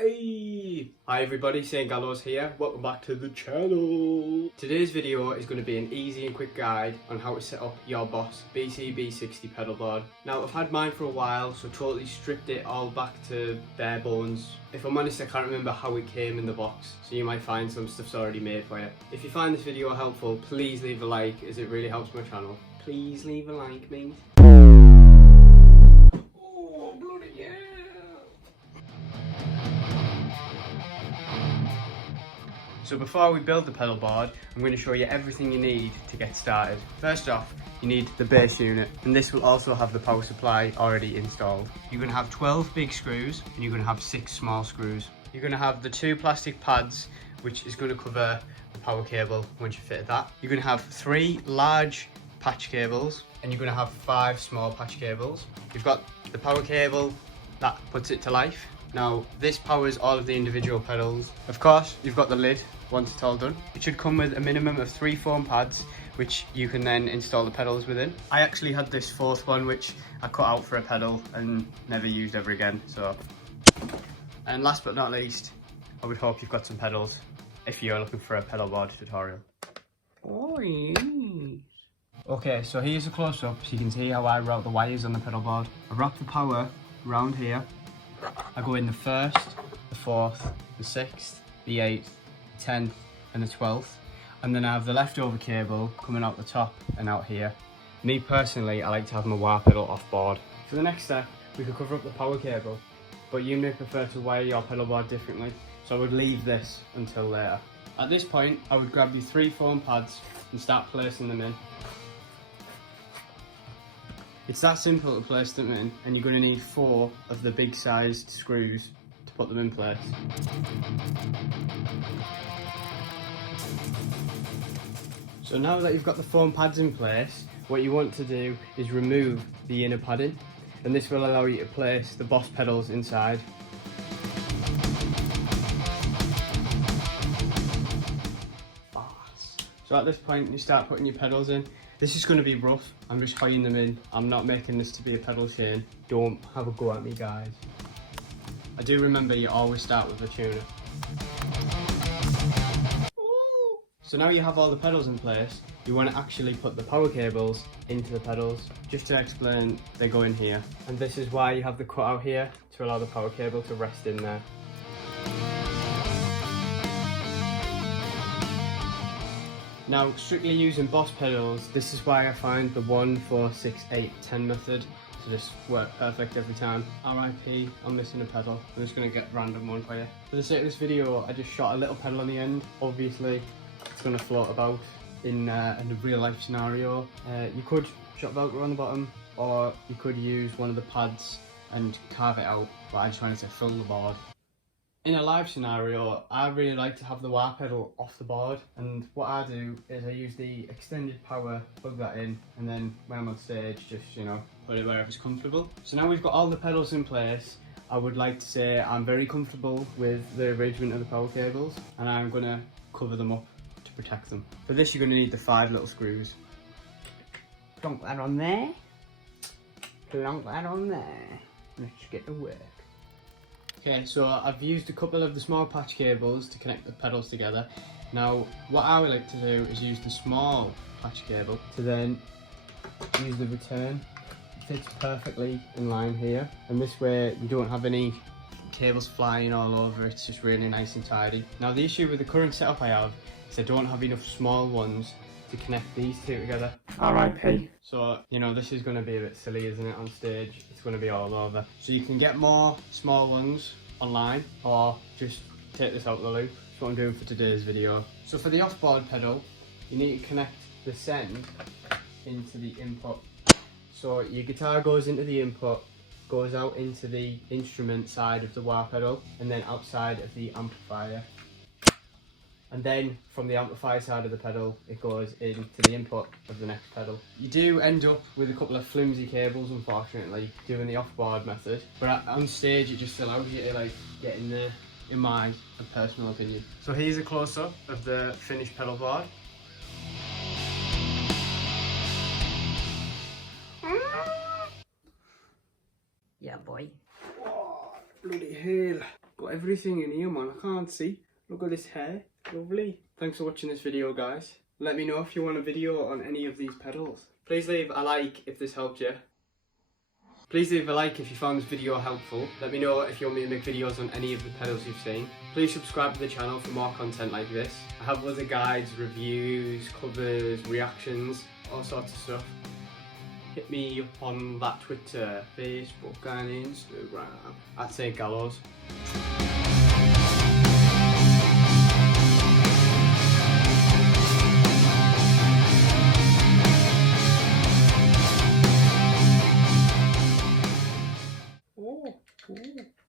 Hey! Hi everybody, Gallows here. Welcome back to the channel. Today's video is going to be an easy and quick guide on how to set up your Boss BCB-60 pedalboard. Now I've had mine for a while, so totally stripped it all back to bare bones. If I'm honest, I can't remember how it came in the box, so you might find some stuff's already made for you. If you find this video helpful, please leave a like as it really helps my channel. Please leave a like, mate. Oh, bloody yeah! So before we build the pedal board, I'm going to show you everything you need to get started. First off, you need the base unit, and this will also have the power supply already installed. You're going to have 12 big screws and you're going to have 6 small screws. You're going to have the 2 plastic pads, which is going to cover the power cable once you fit that. You're going to have 3 large patch cables and you're going to have 5 small patch cables. You've got the power cable that puts it to life. Now this powers all of the individual pedals. Of course, you've got the lid once it's all done. It should come with a minimum of 3 foam pads, which you can then install the pedals within. I actually had this 4th one, which I cut out for a pedal and never used ever again. So, and last but not least, I would hope you've got some pedals if you're looking for a pedal board tutorial. Oh, yes. Okay, so here's a close-up so you can see how I route the wires on the pedal board. I wrap the power around here. I go in the 1st, the 4th, the 6th, the 8th, 10th and the 12th, and then I have the leftover cable coming out the top and out here. Me personally, I like to have my wire pedal off board. For the next step, we could cover up the power cable, but you may prefer to wire your pedal board differently, so I would leave this until later. At this point, I would grab your 3 foam pads and start placing them in. It's that simple to place them in, and you're going to need 4 of the big sized screws to put them in place. So now that you've got the foam pads in place, what you want to do is remove the inner padding, and this will allow you to place the Boss pedals inside. So at this point you start putting your pedals in. This is going to be rough, I'm just hiding them in. I'm not making this to be a pedal chain. Don't have a go at me, guys. I do remember you always start with a tuner. So now you have all the pedals in place, you want to actually put the power cables into the pedals. Just to explain, they go in here. And this is why you have the cutout here, to allow the power cable to rest in there. Now, strictly using Boss pedals, this is why I find the 1, 4, 6, 8, 10 method to just work perfect every time. RIP, I'm missing a pedal. I'm just going to get a random one for you. For the sake of this video, I just shot a little pedal on the end. Obviously, it's going to float about in a real life scenario. You could shot velcro on the bottom, or you could use one of the pads and carve it out, but I just wanted to fill the board. In a live scenario, I really like to have the wah pedal off the board, and what I do is I use the extended power, plug that in, and then when I'm on stage, just, you know, put it wherever's comfortable. So now we've got all the pedals in place, I would like to say I'm very comfortable with the arrangement of the power cables, and I'm going to cover them up to protect them. For this you're going to need the 5 little screws. Plonk that on there, plonk that on there, let's get to work. Okay, so I've used a couple of the small patch cables to connect the pedals together. Now, what I would like to do is use the small patch cable to then use the return. It fits perfectly in line here, and this way you don't have any cables flying all over, it's just really nice and tidy. Now the issue with the current setup I have is I don't have enough small ones to connect these 2 together. RIP. So, you know, this is going to be a bit silly, isn't it, on stage? It's going to be all over. So you can get more small ones online, or just take this out of the loop. That's what I'm doing for today's video. So for the off-board pedal, you need to connect the send into the input. So your guitar goes into the input, goes out into the instrument side of the wah pedal, and then outside of the amplifier. And then from the amplifier side of the pedal, it goes into the input of the next pedal. You do end up with a couple of flimsy cables, unfortunately, doing the off-board method, but on stage it just allows you to like get in there, in my personal opinion. So here's a close-up of the finished pedal board. Yeah, boy. Oh, bloody hell. Got everything in here, man. I can't see. Look at this hair. Lovely. Thanks for watching this video, guys. Let me know if you want a video on any of these pedals. Please leave a like if this helped you. Please leave a like if you found this video helpful. Let me know if you want me to make videos on any of the pedals you've seen. Please subscribe to the channel for more content like this. I have other guides, reviews, covers, reactions, all sorts of stuff. Hit me up on that Twitter, Facebook and Instagram. I'd say Gallows.